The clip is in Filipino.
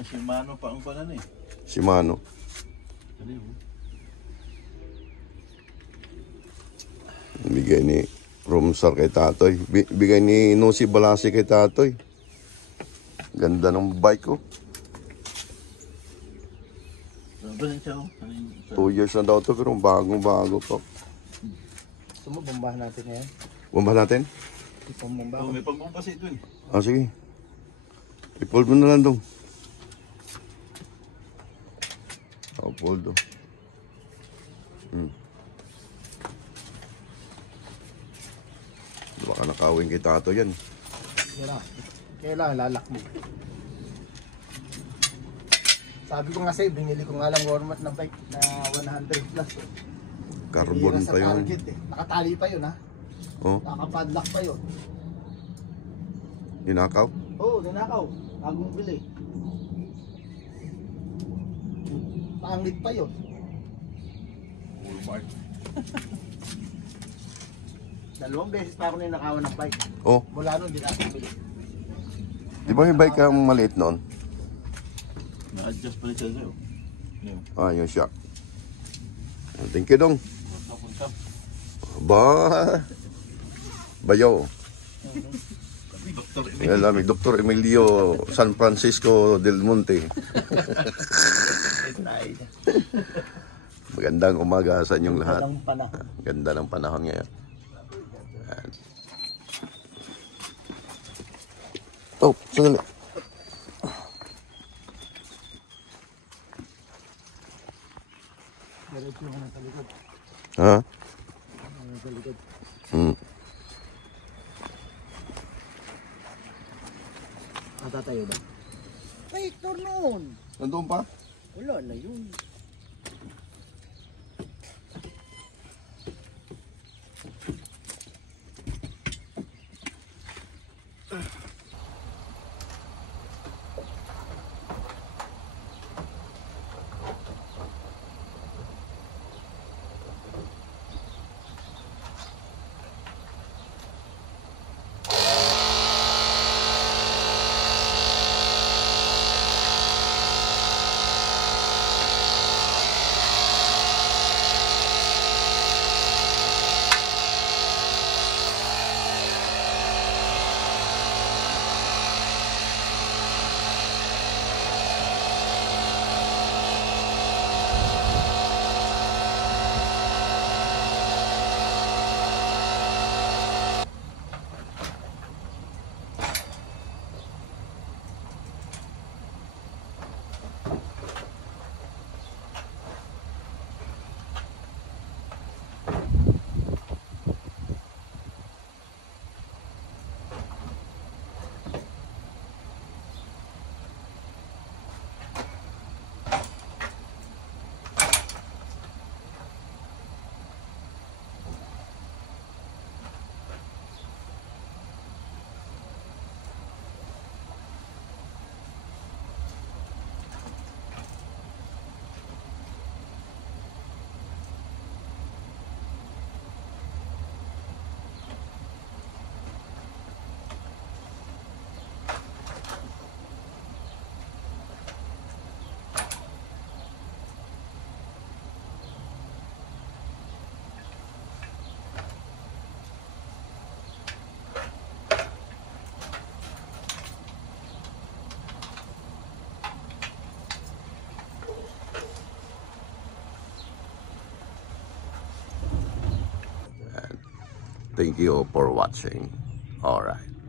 Shimano pa ang pala eh. Shimano. Bigay ni Romsar kay Tatoy. Bigay ni Nusi Balasi kay Tatoy. Ganda ng bike ko. 2 years na daw to pero bagong-bago pa. Gusto mo, bombahan natin ngayon? Bombahan natin? Ipambomba. May pagbomba kasi ito eh. Ah, sige. I-fold mo na lang dong. Oh, fold do. Baka nakawin kay Tato yan. Kailangan lalak mo. Sabi ko nga sa'yo, binili ko nga lang warmat na bike na 100 plus. Carbon pa yun. Nakatali pa yun ha. Oh, Nakapadlock pa yun. ninakaw? Oo, ninakaw. Bagong bili. Pangit pa yun. Walmart. 2 beses pa ako ninakawan ng bike. Oh, Mula nun, di na ako bili. di ba yung bike kang maliit noon? Na-adjust pa rin siya sa'yo. Ah, yung shock. Thank you dong. Punta. Ba, bayaw. Doktor Alam, Dr. Emilio San Francisco del Monte. Magandang umaga sa inyong lahat. Ganda ng panahon ngayon. Ayan. Oh, sandali. Ha? Matatayo ba? Ay, noon. Nandun pa? Wala na yun. Thank you for watching. All right.